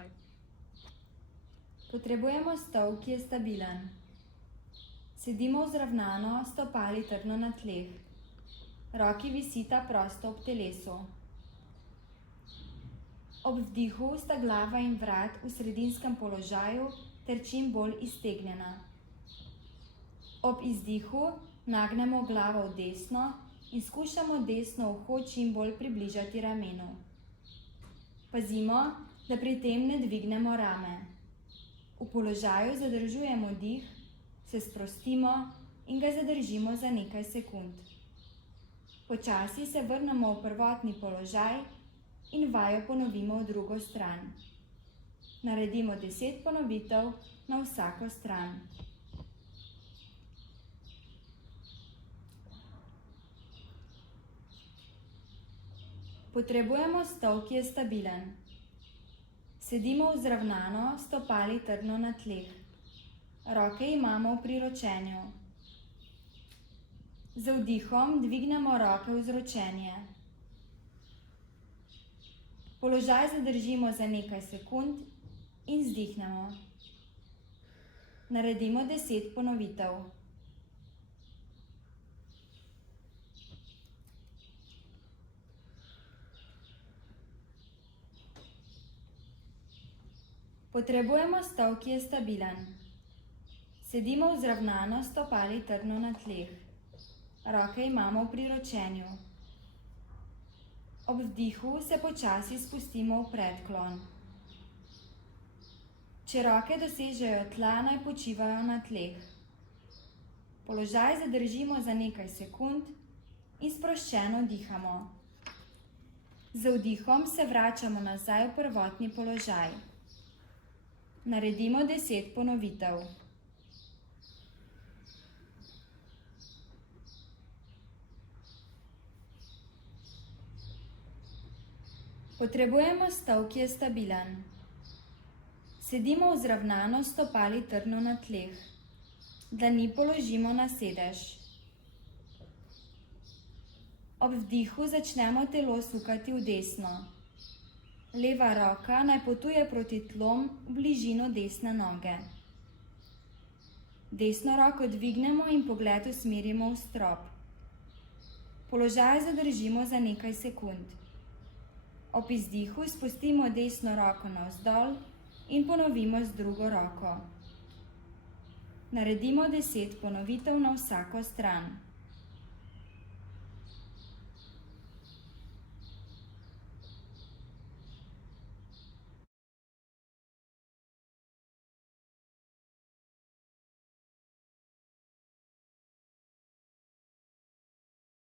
položaj. Potrebujemo stol, ki je stabilen. Sedimo vzravnano, stopali trdno na tleh. Roki visita prosto ob telesu. Ob vdihu sta glava in vrat v sredinskem položaju ter čim bolj iztegnjena. Ob izdihu nagnemo glavo v desno in skušamo desno uho čim bolj približati ramenu. Pazimo, da pri tem ne dvignemo rame. V položaju zadržujemo dih, se sprostimo in ga zadržimo za nekaj sekund. Počasi se vrnemo v prvotni položaj in vajo ponovimo v drugo stran. Naredimo 10 ponovitev na vsako stran. Potrebujemo stol, ki je stabilen. Sedimo vzravnano, stopali trdno na tleh. Roke imamo v priročenju. Z vdihom dvignemo roke v zročenje. Položaj zadržimo za nekaj sekund in vzdihnemo. Naredimo 10 ponovitev. Potrebujemo stol, ki je stabilen. Sedimo vzravnano, stopali trdno na tleh. Roke imamo v priročenju. Ob vdihu se počasi spustimo v predklon. Če roke dosežejo tla, naj počivajo na tleh. Položaj zadržimo za nekaj sekund in sproščeno dihamo. Z vdihom se vračamo nazaj v prvotni položaj. Naredimo 10 ponovitev. Potrebujemo stol, ki je stabilen. Sedimo vzravnano, stopali trdno na tleh. Dlani položimo na sedež. Ob vdihu začnemo telo sukati v desno. Leva roka naj potuje proti tlom v bližino desne noge. Desno roko dvignemo in pogled usmerimo v strop. Položaj zadržimo za nekaj sekund. Ob izdihu spustimo desno roko navzdol in ponovimo z drugo roko. Naredimo 10 ponovitev na vsako stran.